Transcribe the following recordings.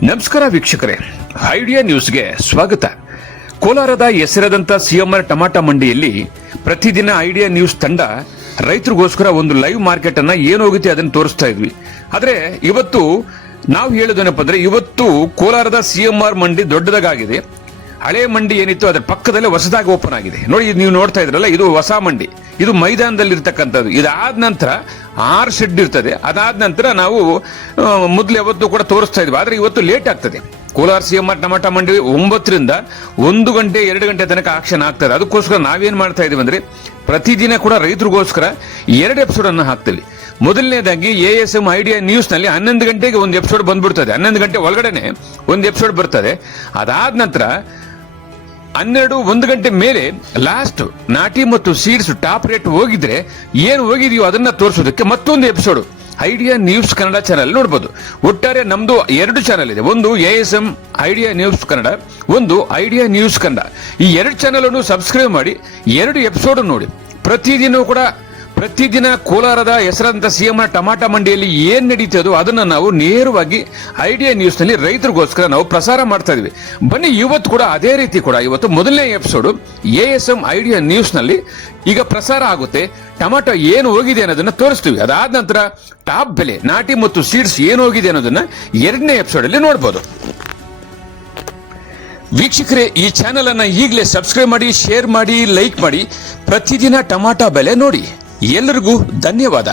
ನಮಸ್ಕಾರ ವೀಕ್ಷಕರೇ, ಐಡಿಯಾ ನ್ಯೂಸ್ಗೆ ಸ್ವಾಗತ. ಕೋಲಾರದ ಹೆಸರಾದಂಥ ಸಿಎಂಆರ್ ಟಮಾಟ ಮಂಡಿಯಲ್ಲಿ ಪ್ರತಿದಿನ ಐಡಿಯಾ ನ್ಯೂಸ್ ತಂಡ ರೈತರಿಗೋಸ್ಕರ ಒಂದು ಲೈವ್ ಮಾರ್ಕೆಟ್ ಅನ್ನ ಏನೋಗುತ್ತೆ ಅದನ್ನು ತೋರಿಸ್ತಾ ಇದ್ವಿ. ಆದ್ರೆ ಇವತ್ತು ನಾವು ಹೇಳೋದೇನಪ್ಪ ಅಂದ್ರೆ, ಇವತ್ತು ಕೋಲಾರದ ಸಿಎಂಆರ್ ಮಂಡಿ ದೊಡ್ಡದಾಗಿದೆ. ಹಳೆ ಮಂಡಿ ಏನಿತ್ತು ಅದರ ಪಕ್ಕದಲ್ಲೇ ಹೊಸದಾಗಿ ಓಪನ್ ಆಗಿದೆ. ನೋಡಿ, ನೀವು ನೋಡ್ತಾ ಇದ್ರಲ್ಲ, ಇದು ಹೊಸ ಮಂಡಿ. ಇದು ಮೈದಾನದಲ್ಲಿ ಇರ್ತಕ್ಕಂಥದ್ದು. ಇದಾದ ನಂತರ 6 ಶೆಡ್ ಇರ್ತದೆ. ಅದಾದ ನಂತರ ನಾವು ಮೊದಲು ಯಾವತ್ತು ಕೂಡ ತೋರಿಸ್ತಾ ಇದ್ವಿ. ಆದ್ರೆ ಇವತ್ತು ಲೇಟ್ ಆಗ್ತದೆ. ಕೋಲಾರ ಸಿಎಂಆರ್ ಟಮಾಟ ಮಂಡಿ 9ರಿಂದ 1 ಗಂಟೆ 2 ಗಂಟೆ ತನಕ ಆಕ್ಷನ್ ಆಗ್ತದೆ. ಅದಕ್ಕೋಸ್ಕರ ನಾವೇನ್ ಮಾಡ್ತಾ ಇದೀವಿ ಅಂದ್ರೆ, ಪ್ರತಿದಿನ ಕೂಡ ರೈತರಿಗೋಸ್ಕರ 2 ಎಪಿಸೋಡ್ ಅನ್ನು ಹಾಕ್ತೀವಿ. ಮೊದಲನೇದಾಗಿ ASM ಐಡಿಯಾ ನ್ಯೂಸ್ ನಲ್ಲಿ 11 ಗಂಟೆಗೆ ಒಂದು ಎಪಿಸೋಡ್ ಬಂದ್ಬಿಡ್ತದೆ. 11 ಗಂಟೆ ಒಳಗಡೆನೆ ಒಂದು ಎಪಿಸೋಡ್ ಬರ್ತದೆ. ಅದಾದ ನಂತರ 1 ಗಂಟೆ ಮೇಲೆ ಲಾಸ್ಟ್ ನಾಟಿ ಮತ್ತು ಸೀಡ್ಸ್ ಟಾಪ್ ರೇಟ್ ಹೋಗಿದ್ರೆ ಏನು ಹೋಗಿದೆಯೋ ಅದನ್ನ ತೋರಿಸೋದಕ್ಕೆ ಮತ್ತೊಂದು episode idea news Kannada channel ನೋಡಬಹುದು. ಒಟ್ಟಾರೆ ನಮ್ದು 2 ಚಾನಲ್ ಇದೆ. ಒಂದು ASM ಐಡಿಯಾ ನ್ಯೂಸ್ ಕನ್ನಡ, ಒಂದು ಐಡಿಯಾ ನ್ಯೂಸ್ ಕನ್ನಡ. ಈ 2 ಚಾನಲ್ ಅನ್ನು ಸಬ್ಸ್ಕ್ರೈಬ್ ಮಾಡಿ 2 ಎಪಿಸೋಡ್ ನೋಡಿ. ಪ್ರತಿದಿನ ಕೋಲಾರದ ಹೆಸರಾದಂಥ ಸಿಎಂಆರ್ ಟಮಾಟ ಮಂಡಿಯಲ್ಲಿ ಏನ್ ನಡೀತದೋ ಅದನ್ನ ನಾವು ನೇರವಾಗಿ ಐಡಿಯಾ ನ್ಯೂಸ್ ನಲ್ಲಿ ರೈತರಿಗೋಸ್ಕರ ನಾವು ಪ್ರಸಾರ ಮಾಡ್ತಾ ಇದೀವಿ. ಬನ್ನಿ, ಇವತ್ತು ಕೂಡ ಅದೇ ರೀತಿ ಕೂಡ ಇವತ್ತು ಮೊದಲನೇ ಎಪಿಸೋಡ್ ASM ಐಡಿಯಾ ನ್ಯೂಸ್ ನಲ್ಲಿ ಈಗ ಪ್ರಸಾರ ಆಗುತ್ತೆ. ಟೊಮಾಟೊ ಏನು ಹೋಗಿದೆ ಅನ್ನೋದನ್ನ ತೋರಿಸ್ತೀವಿ. ಅದಾದ ನಂತರ ಟಾಪ್ ಬೆಲೆ, ನಾಟಿ ಮತ್ತು ಸೀಡ್ಸ್ ಏನು ಹೋಗಿದೆ ಅನ್ನೋದನ್ನ 2ನೇ ಎಪಿಸೋಡ್ ಅಲ್ಲಿ ನೋಡಬಹುದು. ವೀಕ್ಷಕರೇ, ಈ ಚಾನೆಲ್ ಅನ್ನ ಈಗಲೇ ಸಬ್ಸ್ಕ್ರೈಬ್ ಮಾಡಿ, ಶೇರ್ ಮಾಡಿ, ಲೈಕ್ ಮಾಡಿ. ಪ್ರತಿದಿನ ಟೊಮಾಟೊ ಬೆಲೆ ನೋಡಿ. ಎಲ್ಲರಿಗೂ ಧನ್ಯವಾದ.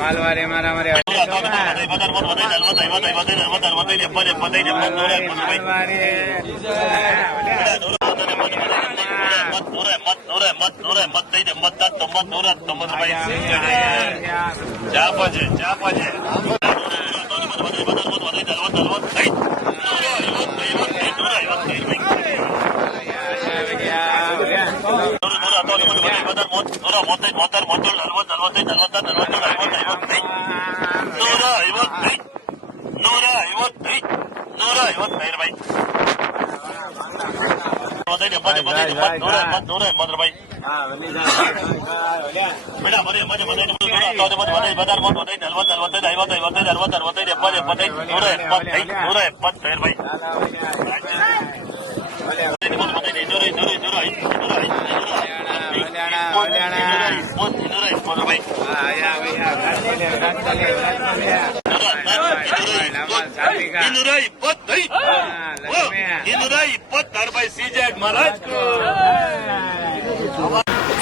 ಮಾಲ್ವಾರಿ ಮಾರಾಮರಿ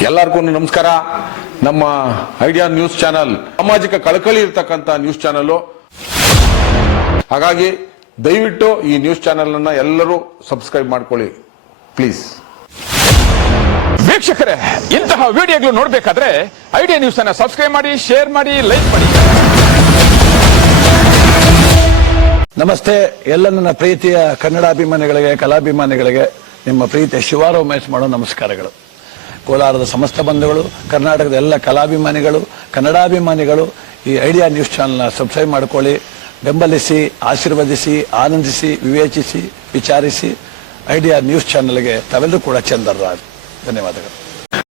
ಎಲ್ಲರಿಗೂ ನಮಸ್ಕಾರ. ನಮ್ಮ ಐಡಿಯಾ ನ್ಯೂಸ್ ಚಾನಲ್ ಸಾಮಾಜಿಕ ಕಳಕಳಿ ಇರತಕ್ಕಂತ ನ್ಯೂಸ್ ಚಾನಲ್. ಹಾಗಾಗಿ ದಯವಿಟ್ಟು ಈ ನ್ಯೂಸ್ ಚಾನಲ್ ಅನ್ನ ಎಲ್ಲರೂ ಸಬ್ಸ್ಕ್ರೈಬ್ ಮಾಡ್ಕೊಳ್ಳಿ ಪ್ಲೀಸ್. ವೀಕ್ಷಕರೇ, ಇಂತಹ ವಿಡಿಯೋಗಳು ನೋಡಬೇಕಾದ್ರೆ ಐಡಿಯಾ ನ್ಯೂಸ್ ಅನ್ನ ಸಬ್ಸ್ಕ್ರೈಬ್ ಮಾಡಿ, ಶೇರ್ ಮಾಡಿ, ಲೈಕ್ ಮಾಡಿ. ನಮಸ್ತೆ ಎಲ್ಲ ನನ್ನ ಪ್ರೀತಿಯ ಕನ್ನಡಾಭಿಮಾನಿಗಳಿಗೆ, ಕಲಾಭಿಮಾನಿಗಳಿಗೆ ನಿಮ್ಮ ಪ್ರೀತಿಯ ಶಿವಾರ ಉಮೇಶ್ ಮಾಡೋ ನಮಸ್ಕಾರಗಳು. ಕೋಲಾರದ ಸಮಸ್ತ ಬಂಧುಗಳು, ಕರ್ನಾಟಕದ ಎಲ್ಲ ಕಲಾಭಿಮಾನಿಗಳು, ಕನ್ನಡಾಭಿಮಾನಿಗಳು ಈ ಐಡಿಯಾ ನ್ಯೂಸ್ ಚಾನಲ್ನ ಸಬ್ಸ್ಕ್ರೈಬ್ ಮಾಡ್ಕೊಳ್ಳಿ, ಬೆಂಬಲಿಸಿ, ಆಶೀರ್ವದಿಸಿ, ಆನಂದಿಸಿ, ವಿವೇಚಿಸಿ, ವಿಚಾರಿಸಿ. ಐಡಿಯಾ ನ್ಯೂಸ್ ಚಾನಲ್ಗೆ ತಾವೆಲ್ಲರೂ ಕೂಡ ಚಂದರ್ರಾಜ್. ಧನ್ಯವಾದಗಳು.